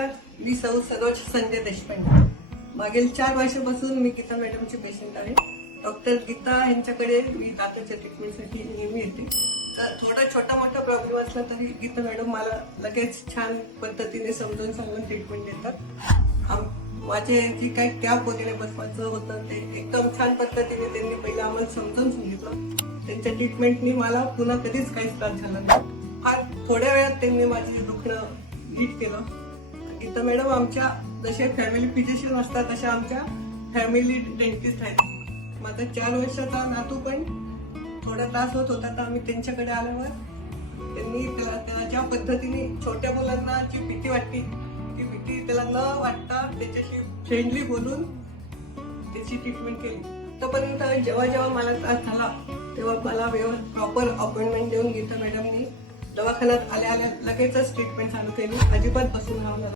नमस्कार, मी सौ सरोज संजय देशपांडे. मागील 4 वर्षापासून मी गीता मॅडमची पेशंट आहे. डॉक्टर गीता यांच्याकडे मी दाताच्या ट्रीटमेंटसाठी नेहमी येते. तर थोडा छोटा मोठा प्रॉब्लेम असला तरी गीता मॅडम मला लगेच छान पद्धतीने समजून सांगून ट्रीटमेंट देतात. माझे जे काही कॅप वगैरे बसवायचं होतं ते एकदम छान पद्धतीने त्यांनी पहिला आम्हाला समजून सांगितलं. त्यांच्या ट्रीटमेंटनी मला पुन्हा कधीच काहीच त्रास झाला नाही. फार थोड्या वेळात त्यांनी माझे दुखणं नीट केलं. गीता मॅडम आमच्या जसे फॅमिली फिजिशियन असतात तशा आमच्या फॅमिली डेंटिस्ट आहेत. माझा 4 वर्षाचा नातू पण थोडा त्रास होत होता, तर आम्ही त्यांच्याकडे आल्यावर त्यांनी त्याला ज्या पद्धतीने छोट्या मुलांना जी भीती वाटते ती भीती त्याला न वाटता त्याच्याशी फ्रेंडली बोलून त्याची ट्रीटमेंट केली. तोपर्यंत जेव्हा जेव्हा मला त्रास झाला तेव्हा मला प्रॉपर अपॉइंटमेंट देऊन गीता मॅडमनी दवाखान्यात आल्या लगेचच ट्रीटमेंट चालू केली. अजिबात बसून राहणार.